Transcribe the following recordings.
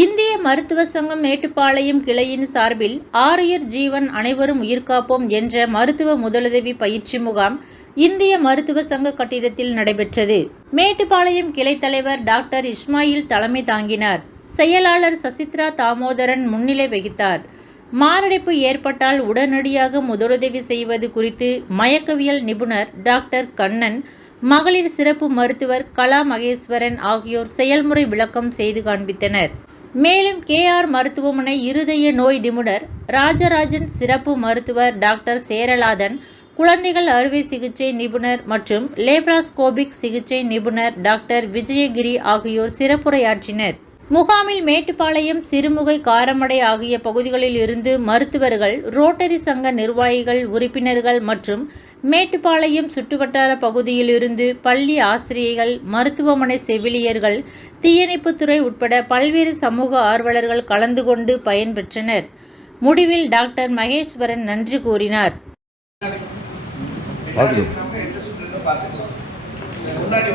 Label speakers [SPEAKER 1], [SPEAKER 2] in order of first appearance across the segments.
[SPEAKER 1] இந்திய மருத்துவ சங்கம் மேட்டுப்பாளையம் கிளையின் சார்பில் ஆரியர் ஜீவன் அனைவரும் உயிர்காப்போம் என்ற மருத்துவ முதலுதவி பயிற்சி முகாம் இந்திய மருத்துவ சங்க கட்டிடத்தில் நடைபெற்றது. மேட்டுப்பாளையம் கிளை தலைவர் டாக்டர் இஸ்மாயில் தலைமை தாங்கினார். செயலாளர் சசித்ரா தாமோதரன் முன்னிலை வகித்தார். மாரடைப்பு ஏற்பட்டால் உடனடியாக முதலுதவி செய்வது குறித்து மயக்கவியல் நிபுணர் டாக்டர் கண்ணன் மகளிர் சிறப்பு மருத்துவர் கலா மகேஸ்வரன் ஆகியோர் செயல்முறை விளக்கம் செய்து காண்பித்தனர். மேலும் கேஆர் மருத்துவமனை இருதய நோய் நிபுணர் ராஜராஜன் சிறப்பு மருத்துவர் டாக்டர் சேரலாதன் குழந்தைகள் அறுவை சிகிச்சை நிபுணர் மற்றும் லேப்ராஸ்கோபிக் சிகிச்சை நிபுணர் டாக்டர் விஜயகிரி ஆகியோர் சிறப்புரையாற்றினர். முகாமில் மேட்டுப்பாளையம் சிறுமுகை காரமடை ஆகிய பகுதிகளில் இருந்து மருத்துவர்கள் ரோட்டரி சங்க நிர்வாகிகள் உறுப்பினர்கள் மற்றும் மேட்டுப்பாளையம் சுற்றுவட்டார பகுதியிலிருந்து பள்ளி ஆசிரியர்கள் மருத்துவமனை செவிலியர்கள் தீயணைப்புத்துறை உட்பட பல்வேறு சமூக ஆர்வலர்கள் கலந்து கொண்டு பயன்பெற்றனர். முடிவில் டாக்டர் மகேஸ்வரன் நன்றி கூறினார்.
[SPEAKER 2] முன்னாடி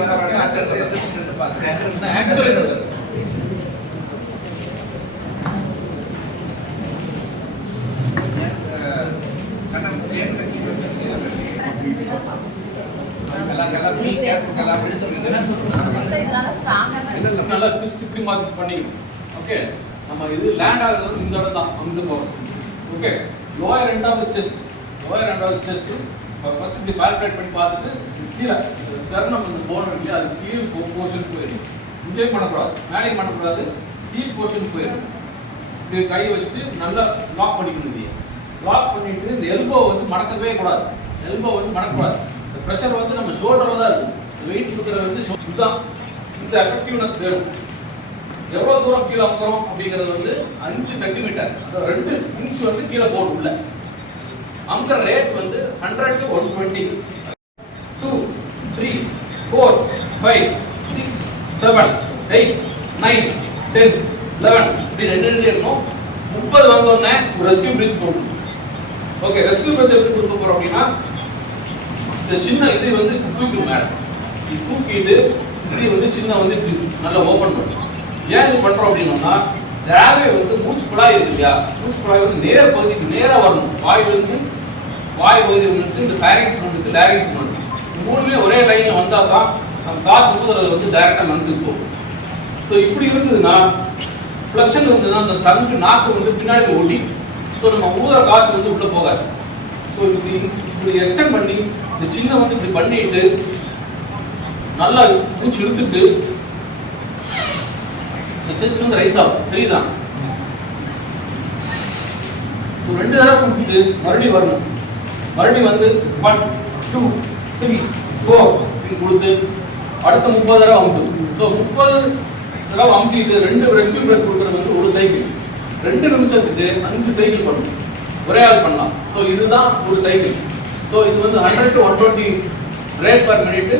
[SPEAKER 2] வர நல்லா twist இப்படி மார்க்கெட் பண்ணிக்கணும். ஓகே நம்ம இது லேண்ட் ஆகுது வந்து இந்த இடம் தான். அங்கே போகிறோம் okay lower end of the chest lower end of the chest first இப்படி கால்குலேட் பண்ணி பார்த்துட்டு கீழே. ஸ்டர்னம் இந்த போன் இருக்கு அது கீழ் போர்ஷன் போயிடும் இங்கே பண்ணக்கூடாது. மேலே பண்ணக்கூடாது. கீழ் போர்ஷன் போயிடும் இப்படி கை வச்சுட்டு நல்லா லாக் பண்ணிக்கணும் இதையே. லாக் பண்ணிட்டு இந்த எல்போ வந்து மடக்கவே கூடாது. எல்போ வந்து மடக்கக்கூடாது. இந்த ப்ரெஷர் வந்து நம்ம ஷோல்டரில் தான் இருக்கும் வெயிட் கொடுக்குறது வந்து இதுதான். இந்த எஃபெக்டிவ்னஸ் வேணும். எவ்வளோ தூரம் கீழே அமுக்கிறோம் அப்படிங்கிறது வந்து அஞ்சு சென்டிமீட்டர் ரெண்டு இன்ச் வந்து கீழே போடும் உள்ள. அமுக்கிற ரேட் வந்து hundred to one twenty two three four five six seven eight nine ten eleven இப்படி ரெண்டு ரெண்டு இருக்கணும். முப்பது வந்தோடனே ஒரு ரெஸ்கியூ பிரீத் போடணும் ஓகே ரெஸ்கியூ பிரீத் எப்படி கொடுக்க போகிறோம் அப்படின்னா இந்த சின்ன இது வந்து தூக்கணும் மேடம் தூக்கிட்டு இது வந்து சின்ன வந்து இப்படி நல்லா ஓப்பன் பண்ணணும் ஏன் இது பண்றோம் அப்படின்னோம்னா ரேவே வந்து மூச்சு குழாய் இருக்கு இல்லையா? மூச்சு குழாய் வந்து நேர பகுதிக்கு நேராக வரணும். வாயிலிருந்து வாய் பகுதி ஒன்று இந்த பேரிங்ஸ் ஒன்று லேரிங்ஸ் ஒன்று மூணுமே ஒரே லைன்ல வந்தா தான் நம்ம காத்து ஊதுறது வந்து டைரக்டா மனசுக்கு போகும். ஸோ இப்படி இருந்ததுன்னா ஃப்ளக்ஷன் இருந்ததுன்னா அந்த தங்கு நாக்கு வந்து பின்னாடி ஓடி ஸோ நம்ம ஊதுற காற்று வந்து உள்ள போகாது. ஸோ இப்படி இப்படி எக்ஸ்டெண்ட் பண்ணி இந்த சின்ன வந்து இப்படி பண்ணிட்டு நல்லா மூச்சு இழுத்துட்டு இந்த செஸ்ட் வந்து ரைஸ் ஆகும். தெரியுதா? ஸோ ரெண்டு தடவை கொடுத்துட்டு மறுபடியும் வரணும். மறுபடியும் வந்து ஒன் டூ த்ரீ ஃபோர் கொடுத்து அடுத்த முப்பது தடவை அமுத்து. ஸோ முப்பது தடவை அமுத்திட்டு ரெண்டு ரெஸ்கியூ பிரேக் கொடுக்குறது வந்து ஒரு சைக்கிள் ரெண்டு நிமிஷத்துக்கு அஞ்சு சைக்கிள் பண்ணணும். ஒரே ஆள் பண்ணலாம். ஸோ இதுதான் ஒரு சைக்கிள் ஸோ இது வந்து hundred to one twenty rate per minute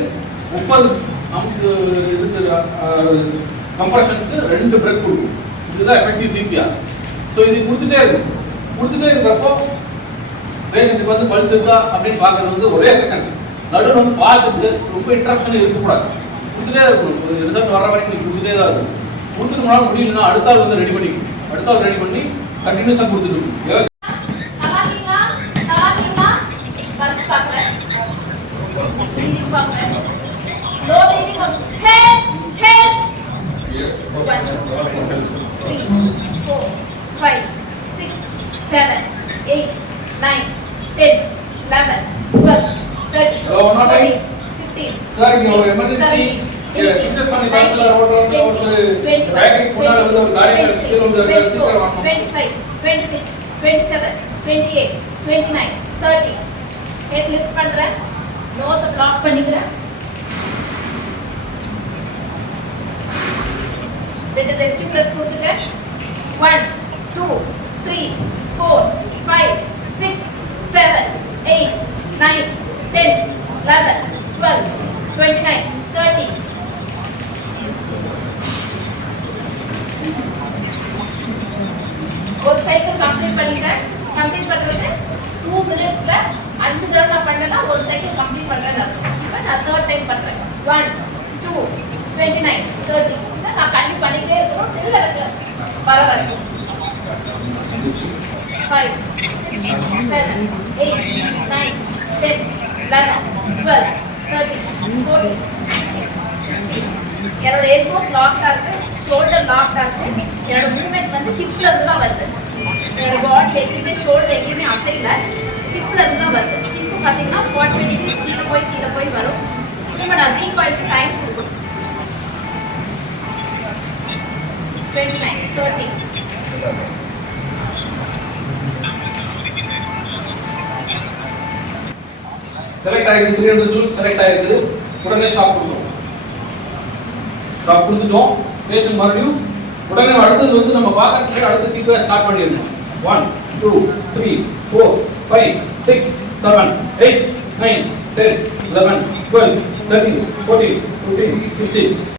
[SPEAKER 2] முப்பது நமக்கு இதுக்கு கம்ப்ரஷன்ஸ்க்கு ரெண்டு பிரேக் கொடுக்கும். இதுதான் எஃபெக்டிவ் சிபிஆர் ஸோ இது கொடுத்துட்டே இருக்கும். கொடுத்துட்டே இருக்கிறப்போ பேஷண்ட்டுக்கு வந்து பல்ஸ் இருக்கா அப்படின்னு பார்க்கறது வந்து ஒரே செகண்ட் நடுவில் வந்து பார்த்துட்டு ரொம்ப இன்ட்ரப்ஷன் இருக்கக்கூடாது. கொடுத்துட்டே இருக்கணும். ரிசல்ட் வர வரைக்கும் நீ கொடுத்துட்டே தான் இருக்கும் கொடுத்துட்டு போனால் முடியலன்னா அடுத்த ஆள் வந்து ரெடி பண்ணிக்கணும். அடுத்த ஆள் ரெடி பண்ணி கண்டினியூஸாக கொடுத்துட்டு இருக்கணும்.
[SPEAKER 3] கலாட்டீங்களா? One, three, four, five, six, seven, eight, nine, ten, eleven, twelve, thirteen,
[SPEAKER 2] Hello, one more time.
[SPEAKER 3] fourteen, fifteen,
[SPEAKER 2] Sir, இங்க ஒரு
[SPEAKER 3] sixteen,
[SPEAKER 2] emergency.
[SPEAKER 3] seventeen,
[SPEAKER 2] இங்க
[SPEAKER 3] eighteen,
[SPEAKER 2] switches பண்ணி
[SPEAKER 3] nineteen, ரெண்டு ரெஸ்டிங் பிரத் கொடுத்துட்டேன். One two three four five six seven eight nine ten eleven twelve twenty nine thirty ஒரு cycle complete பண்ணிட்டேன். Complete பண்ணுறது two மினிட்ஸில் அஞ்சு தடவை நான் பண்ணேன்னா ஒரு சைக்கிள் கம்ப்ளீட் பண்ணுறேன் இப்போ நான் தேர்ட் டைம் பண்ணுறேன் one two twenty nine thirty நான் கண்டிப்பாக பண்ணிட்டே இருக்கணும். இல்லை எனக்கு வர வரைக்கும் five six seven eight nine ten eleven twelve thirteen fourteen sixteen என்னோட எல்போஸ் லாக்டா இருக்குது ஷோல்டர் லாக்டா இருக்குது என்னோட மூவ்மெண்ட் வந்து ஹிப்ல இருந்து தான் வருது. என்னோட பாடி எங்கேயுமே ஷோல்டர் எங்கேயுமே அசையல. ஹிப்ல இருந்து தான் வருது. ஹிப் பார்த்தீங்கன்னா ஃபார்ட்டி டிகிரிஸ் கீழே போய் கீழே போய் வரும். திரும்ப நான் ரீகாயிலுக்கு டைம் கொடுக்கணும் டுவெண்ட்டி நைன் தேர்ட்டி
[SPEAKER 2] செலக்ட் ஆயிருக்கு த்ரீ ஹண்ட்ரட் ஜூல் செலக்ட் ஆயிருக்கு உடனே ஷாப் கொடுத்தோம். ஷாப் கொடுத்துட்டோம். பேஷண்ட் மறுபடியும் உடனே அடுத்தது வந்து நம்ம பார்க்கறதுக்கு அடுத்த சீக்கிரம் ஸ்டார்ட் பண்ணிருந்தோம் one two three four five six seven eight nine ten eleven twelve thirteen fourteen fifteen sixteen